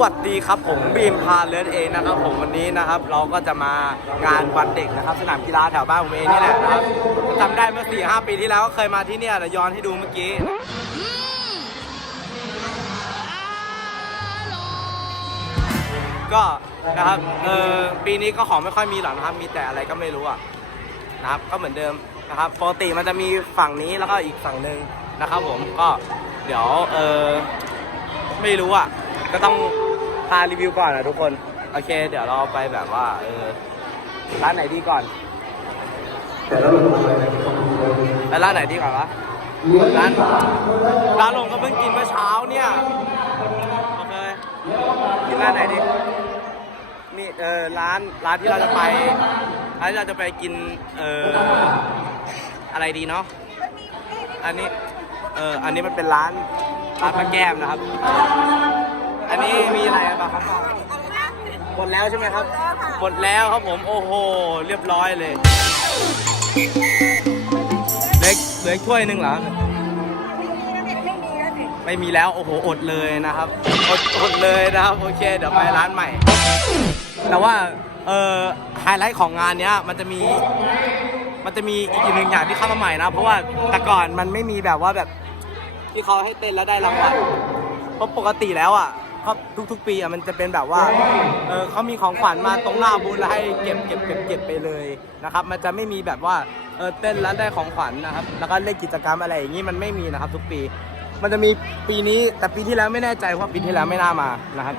วัสดีครับผมบีมพาเลือนเองนะครับผมวันนี้นะครับ เราก็จะมางานวันเด็กนะครับ สนามกีฬาแถวบ้านผมเองนี่แหละนะครับจำได้เมื่อ4ี่หปีที่แล้วก็เคยมาที่เนี่ยเดี๋ยวย้อนให้ดูเมื่อกี้ก็นะครับเออปีนี้ก็ของไม่ค่อยมีหรอกนะครับ มีแต่อะไรก็ไม่รู้อะนะครับ ก็เหมือนเดิมนะครับปกติมันจะมีฝั่งนี้แล้วก็อีกฝั่งหนึ่งนะครับ ผมก็เดี๋ยวเออไม่รู้อะ ก็ต้องพารีวิวก่อนนะทุกคน โอเค เดี๋ยวเราไปแบบว่าเออร้านไหนดีก่อนไปร้านไหนดีก่อนวะร้านร้านลงก็เพิ่งกินเมื่อเช้าเนี่ยโอเคกินร้านไหนดีมีเออร้านร้านที่เราจะไปร้านที่เราจะไปกินเอออะไรดีเนาะอันนี้เอออันนี้มันเป็นร้านร้านปลาแก้มนะครับเอออั นนี้มีอะไรบ้างครับหมดแล้วใช่ไหมครับ หมดแล้วครับผม โอ้โห เรียบร้อยเลย เหล็กเหลืออกถ้วยหนึ่งเหรอ ไม่มีแล้ว โอ้โห อดเลยนะครับ อดอดเลยนะครับ โอเค เดี๋ยวไปร้านใหม่ แต่ว่า เอ่อ ไฮไลท์ของงานเนี้ย มันจะมี มันจะมีอีกหนึ่งอย่างที่เข้ามาใหม่นะ เพราะว่าแต่ก่อนมันไม่มีแบบว่าแบบที่เขาให้เต้นแล้วได้รางวัลเพราะปกติแล้วอะ เขาทุก ๆ ปีอะมันจะเป็นแบบว่าเออเขามีของขวัญมาตรงหน้าบูธแล้วให้เก็บเก็บเก็บเก็บไปเลยนะครับ มันจะไม่มีแบบว่าเออเต้นแล้วได้ของขวัญนะครับ แล้วก็เล่นกิจกรรมอะไรอย่างนี้มันไม่มีนะครับ ทุกปี มันจะมีปีนี้แต่ปีที่แล้วไม่แน่ใจเพราะปีที่แล้วไม่น่ามานะครับ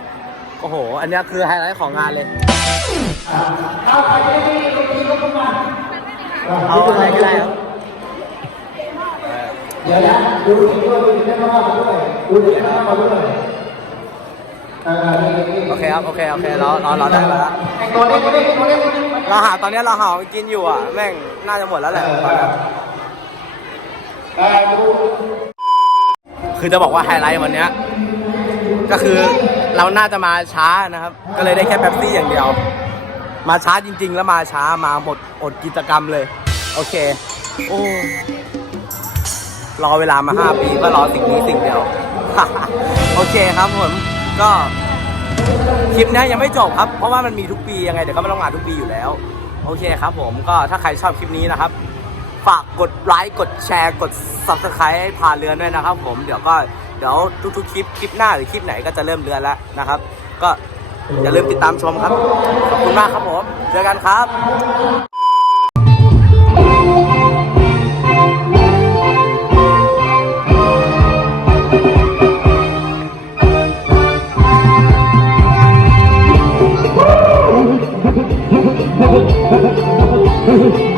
โอ้โห อันนี้คือไฮไลท์ของงานเลยเอาอะไรก็ได้ครับเดี๋ยวนะดูถึงด้วยดูถึงได้เข้ามาด้วยดูถึงได้เข้ามาด้วย โอเคครับ โอเค โอเคเราเราเราได้มาแล้วไอ้ตัวเล็กตัวเล็กตัวเล็กตัวเล็กเราหาตอนเนี้ยเราหากินอยู่อะ แม่ง น่าจะหมดแล้วแหละตอนเนี้ยได้ดูคือจะบอกว่าไฮไลท์วันเนี้ยก็คือเราน่าจะมาช้านะครับ ก็เลยได้แค่แป๊บซี่อย่างเดียว มาช้าจริง ๆ แล้วมาช้ามาหมดอดกิจกรรมเลย โอเค โอ้รอเวลามา 5 ปีก็รอสิ่งนี้สิ่งเดียว โอเคครับผม ก็คลิปนี้ยังไม่จบครับ เพราะว่ามันมีทุกปียังไง เดี๋ยวก็ไม่ต้องมาทุกปีอยู่แล้ว โอเคครับผมก็ถ้าใครชอบคลิปนี้นะครับ ฝากกดไลค์กดแชร์กด subscribe ให้พาเรือนด้วยนะครับ ผมเดี๋ยวก็เดี๋ยวทุกๆคลิปคลิปหน้าหรือคลิปไหนก็จะเริ่มเรือนแล้วนะครับ ก็อย่าลืมติดตามชมครับขอบคุณมากครับผมเจอกันครับ 嘿嘿嘿嘿